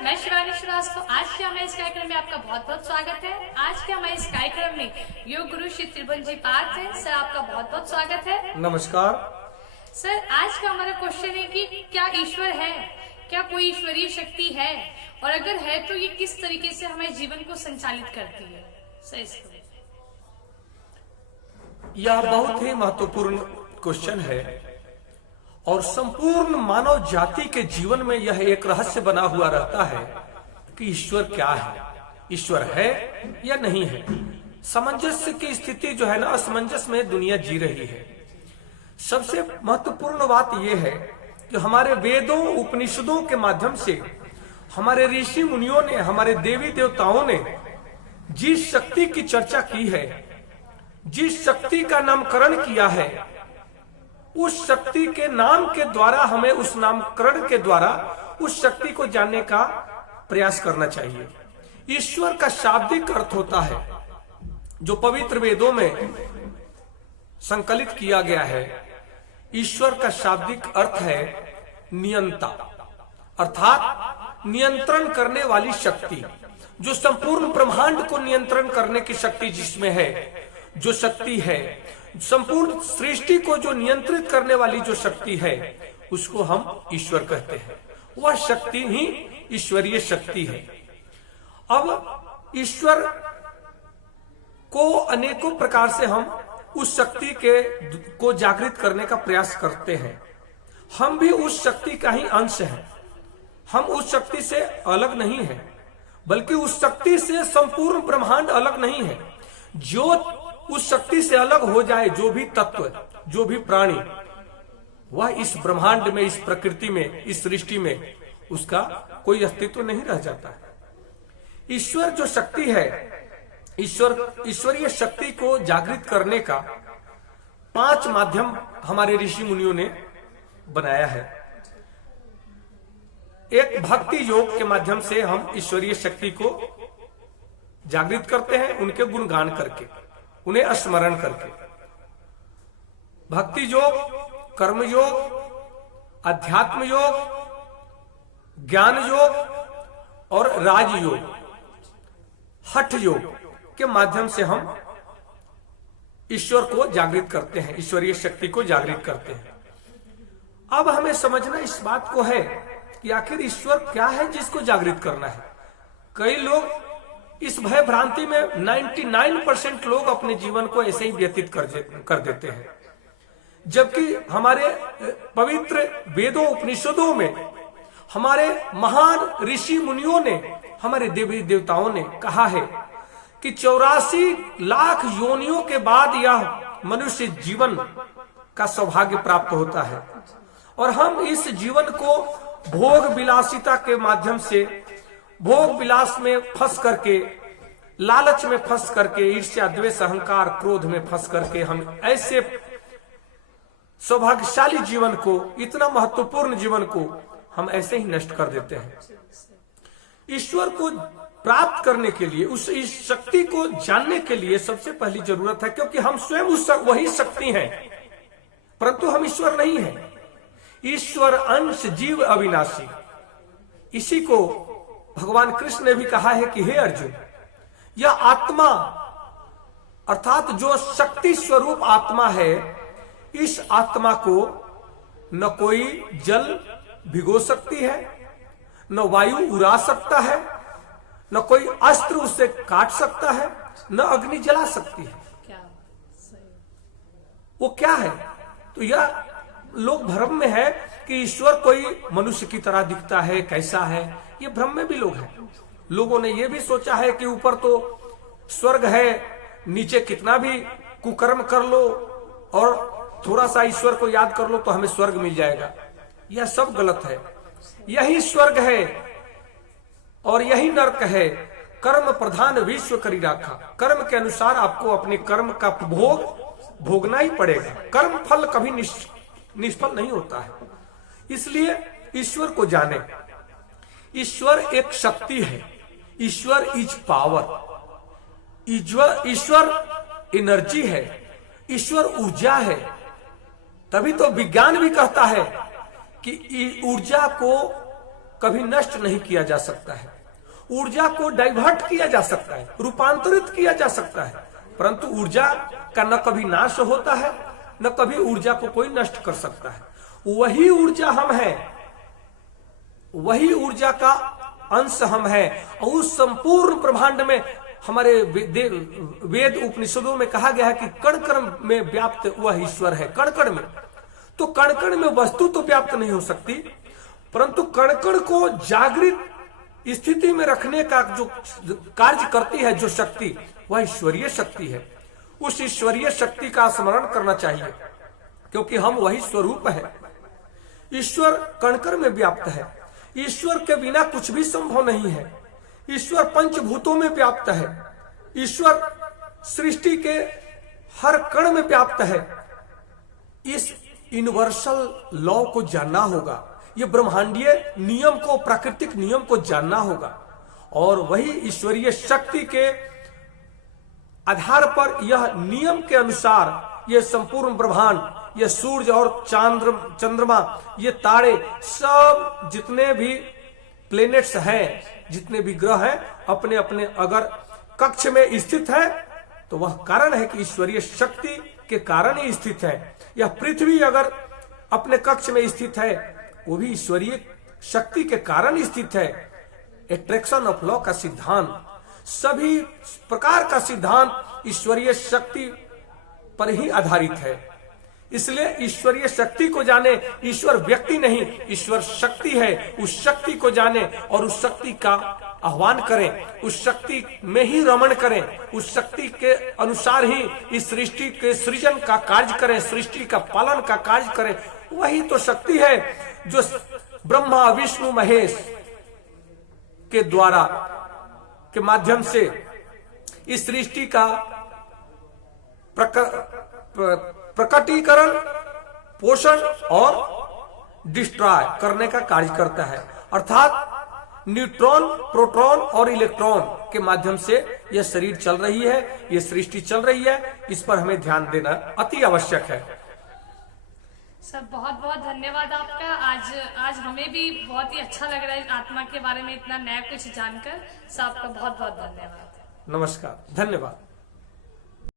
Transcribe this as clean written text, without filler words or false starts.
नमस्कार, मैं शिवानी श्रीवास्तव। आज के हमारे इस कार्यक्रम में आपका बहुत बहुत स्वागत है। आज के हमारे इस कार्यक्रम में योग गुरु श्री त्रिभुवन जी पार्थ है। सर, आपका बहुत बहुत स्वागत है। नमस्कार सर, आज का हमारा क्वेश्चन है कि क्या ईश्वर है, क्या कोई ईश्वरीय शक्ति है, और अगर है तो ये किस तरीके से हमारे जीवन को संचालित करती है। सर, इसको यह बहुत ही महत्वपूर्ण क्वेश्चन है और संपूर्ण मानव जाति के जीवन में यह एक रहस्य बना हुआ रहता है कि ईश्वर क्या है, ईश्वर है या नहीं है। सामंजस्य की स्थिति जो है ना, असमंजस में दुनिया जी रही है। सबसे महत्वपूर्ण बात यह है कि हमारे वेदों उपनिषदों के माध्यम से हमारे ऋषि मुनियों ने, हमारे देवी देवताओं ने जिस शक्ति की चर्चा की है, जिस शक्ति का नामकरण किया है, उस शक्ति के नाम के द्वारा हमें, उस नामकरण के द्वारा उस शक्ति को जानने का प्रयास करना चाहिए। ईश्वर का शाब्दिक अर्थ होता है, जो पवित्र वेदों में संकलित किया गया है। ईश्वर का शाब्दिक अर्थ है नियंता, अर्थात नियंत्रण करने वाली शक्ति, जो संपूर्ण ब्रह्मांड को नियंत्रण करने की शक्ति जिसमें है, जो शक्ति है, संपूर्ण सृष्टि को जो नियंत्रित करने वाली जो शक्ति है, उसको हम ईश्वर कहते हैं। वह शक्ति ही ईश्वरीय शक्ति है। अब ईश्वर को अनेकों प्रकार से हम उस शक्ति को जागृत करने का प्रयास करते हैं। हम भी उस शक्ति का ही अंश हैं। हम उस शक्ति से अलग नहीं हैं, बल्कि उस शक्ति से संपूर्ण ब्रह्मांड अलग नहीं है। जो उस शक्ति से अलग हो जाए, जो भी तत्व, जो भी प्राणी, वह इस ब्रह्मांड में, इस प्रकृति में, इस सृष्टि में उसका कोई अस्तित्व नहीं रह जाता है। ईश्वर जो शक्ति है, ईश्वरीय शक्ति को जागृत करने का 5 माध्यम हमारे ऋषि मुनियों ने बनाया है। एक भक्ति योग के माध्यम से हम ईश्वरीय शक्ति को जागृत करते हैं, उनके गुणगान करके, उन्हें स्मरण करके। भक्ति योग, कर्म योग, अध्यात्म योग, ज्ञान योग और राज योग, हठ योग के माध्यम से हम ईश्वर को जागृत करते हैं, ईश्वरीय शक्ति को जागृत करते हैं। अब हमें समझना इस बात को है कि आखिर ईश्वर क्या है जिसको जागृत करना है। कई लोग इस भय भ्रांति में 99% लोग अपने जीवन को ऐसे ही व्यतीत कर देते हैं, जबकि हमारे पवित्र वेदों उपनिषदों में हमारे महान ऋषि मुनियों ने, हमारे देवी देवताओं ने कहा है कि 84 लाख योनियों के बाद यह मनुष्य जीवन का सौभाग्य प्राप्त होता है, और हम इस जीवन को भोग विलासिता के माध्यम से, भोग विलास में फंस करके, लालच में फंस करके, ईर्ष्या, द्वेष, अहंकार, क्रोध में फंस करके हम ऐसे सौभाग्यशाली जीवन को, इतना महत्वपूर्ण जीवन को हम ऐसे ही नष्ट कर देते हैं। ईश्वर को प्राप्त करने के लिए, इस शक्ति को जानने के लिए सबसे पहली जरूरत है, क्योंकि हम स्वयं वही शक्ति हैं, परंतु हम ईश्वर नहीं हैं। ईश्वर अंश जीव अविनाशी, इसी को भगवान कृष्ण ने भी कहा है कि हे अर्जुन, यह आत्मा अर्थात जो शक्ति स्वरूप आत्मा है, इस आत्मा को न कोई जल भिगो सकती है, न वायु उड़ा सकता है, न कोई अस्त्र उससे काट सकता है, न अग्नि जला सकती है। वो क्या है? तो यह लोग भ्रम में है कि ईश्वर कोई मनुष्य की तरह दिखता है, कैसा है, ये भ्रम में भी लोग हैं। लोगों ने ये भी सोचा है कि ऊपर तो स्वर्ग है, नीचे कितना भी कुकर्म कर लो और थोड़ा सा ईश्वर को याद कर लो तो हमें स्वर्ग मिल जाएगा। यह सब गलत है। यही स्वर्ग है और यही नरक है। कर्म प्रधान विश्व करी राखा। कर्म के अनुसार आपको अपने कर्म का भोगना ही पड़ेगा। कर्म फल कभी निष्फल नहीं होता है। इसलिए ईश्वर को जाने। ईश्वर एक शक्ति है। ईश्वर इज पावर। ईश्वर एनर्जी है। ईश्वर ऊर्जा है। तभी तो विज्ञान भी कहता है कि ऊर्जा को कभी नष्ट नहीं किया जा सकता है। ऊर्जा को डाइवर्ट किया जा सकता है, रूपांतरित किया जा सकता है, परंतु ऊर्जा का न कभी नाश होता है, न कभी ऊर्जा को कोई नष्ट कर सकता है। वही ऊर्जा हम हैं, वही ऊर्जा का अंश हम हैं। और उस संपूर्ण ब्रह्मांड में हमारे वेद उपनिषदों में कहा गया है कि कण कण में व्याप्त वह ईश्वर है। कण कण में, तो कण कण में वस्तु तो व्याप्त नहीं हो सकती, परंतु कण कण को जागृत स्थिति में रखने का जो कार्य करती है, जो शक्ति, वह ईश्वरीय शक्ति है। उस ईश्वरीय शक्ति का स्मरण करना चाहिए, क्योंकि हम वही स्वरूप है। ईश्वर कण कण में व्याप्त है। ईश्वर के बिना कुछ भी संभव नहीं है। ईश्वर पंचभूतों में व्याप्त है। ईश्वर सृष्टि के हर कण में व्याप्त है। इस यूनिवर्सल लॉ को जानना होगा, ये ब्रह्मांडीय नियम को, प्राकृतिक नियम को जानना होगा, और वही ईश्वरीय शक्ति के आधार पर यह नियम के अनुसार यह संपूर्ण ब्रह्मांड, यह सूर्य और चंद्रमा, ये तारे, सब जितने भी प्लेनेट्स हैं, जितने भी ग्रह हैं, अपने अपने अगर कक्ष में स्थित है तो वह कारण है कि ईश्वरीय शक्ति के कारण ही स्थित है। यह पृथ्वी अगर अपने कक्ष में स्थित है, वो भी ईश्वरीय शक्ति के कारण स्थित है। एट्रैक्शन ऑफ लॉ का सिद्धांत, सभी प्रकार का सिद्धांत ईश्वरीय शक्ति पर ही आधारित है। इसलिए ईश्वरीय शक्ति को जाने, ईश्वर व्यक्ति नहीं, ईश्वर शक्ति है, उस शक्ति को जाने और उस शक्ति का आह्वान करें, उस शक्ति में ही रमण करें, उस शक्ति के अनुसार ही इस सृष्टि के सृजन का कार्य करें, सृष्टि का पालन का कार्य करें। वही तो शक्ति है जो ब्रह्मा विष्णु महेश के द्वारा, के माध्यम से इस सृष्टि का प्रकटीकरण, पोषण और डिस्ट्रॉय करने का कार्य करता है। अर्थात न्यूट्रॉन, प्रोटॉन और इलेक्ट्रॉन के माध्यम से यह शरीर चल रही है, यह सृष्टि चल रही है। इस पर हमें ध्यान देना अति आवश्यक है। सर बहुत बहुत धन्यवाद आपका। आज हमें भी बहुत ही अच्छा लग रहा है आत्मा के बारे में इतना नया कुछ जानकर। सर आपका बहुत बहुत धन्यवाद। नमस्कार, धन्यवाद।